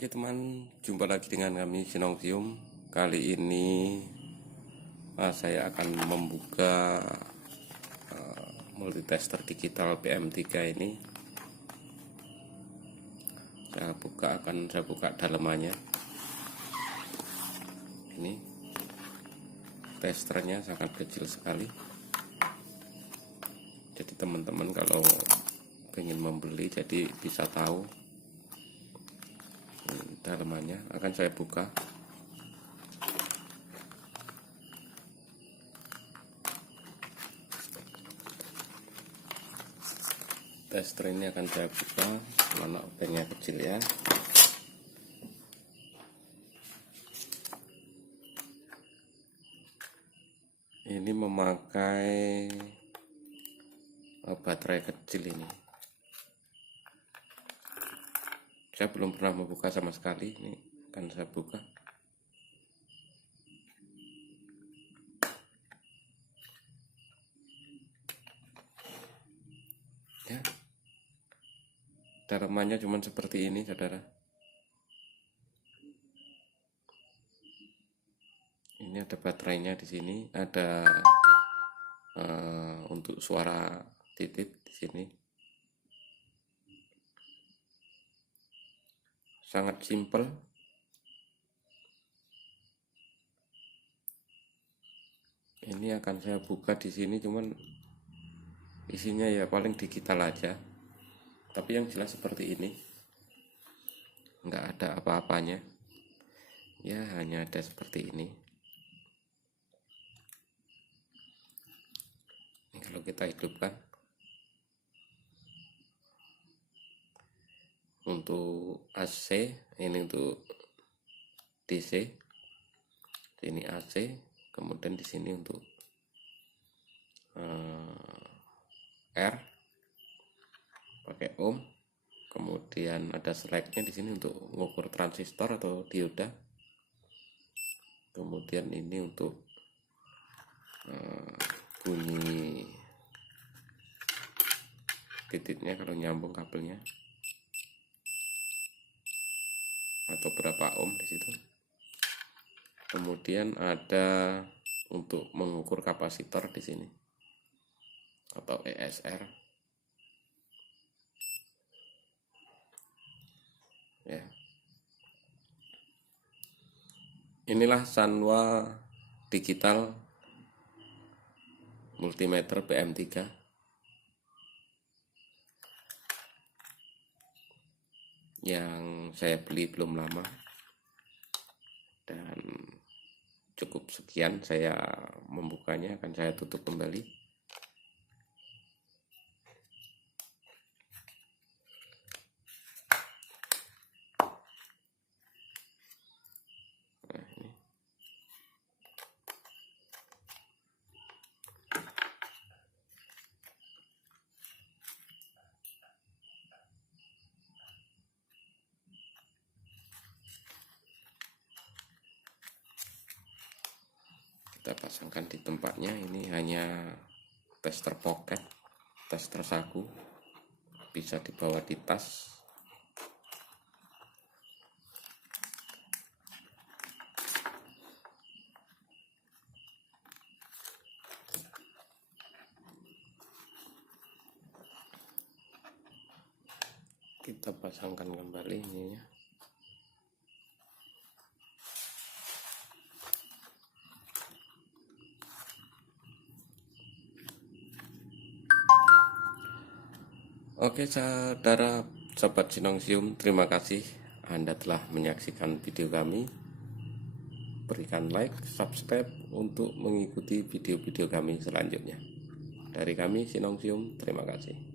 Oke teman, jumpa lagi dengan kami Sinongsium. Kali ini saya akan membuka multitester digital PM3 ini. Saya buka dalemannya. Ini testernya sangat kecil sekali. Jadi teman-teman kalau ingin membeli jadi bisa tahu dalemannya. Akan saya buka. Tester ini akan saya buka, mana obengnya kecil ya. Ini memakai baterai kecil ini. Saya belum pernah membuka sama sekali. Ini akan saya buka. Ya, dalemannya cuma seperti ini, saudara. Ini ada baterainya di sini, ada untuk suara titik di sini. Sangat simpel. Ini akan saya buka di sini, cuman isinya ya paling digital aja. Tapi yang jelas seperti ini. Nggak ada apa-apanya. Ya, hanya ada seperti ini. Ini kalau kita hidupkan. Untuk AC, ini untuk DC, ini AC, kemudian di sini untuk R pakai ohm, kemudian ada seleknya di sini untuk mengukur transistor atau dioda, kemudian ini untuk bunyi titiknya kalau nyambung kabelnya, atau berapa ohm di situ. Kemudian ada untuk mengukur kapasitor di sini atau ESR. Ya. Inilah Sanwa Digital Multimeter PM3. Yang saya beli belum lama, dan cukup sekian saya membukanya. Akan saya tutup kembali. Nah, ini. Kita pasangkan di tempatnya. Ini hanya tester pocket, tester saku, bisa dibawa di tas. Kita pasangkan kembali ini ya. Oke saudara, sobat Sinongsium, terima kasih Anda telah menyaksikan video kami. Berikan like, subscribe untuk mengikuti video-video kami selanjutnya. Dari kami Sinongsium, terima kasih.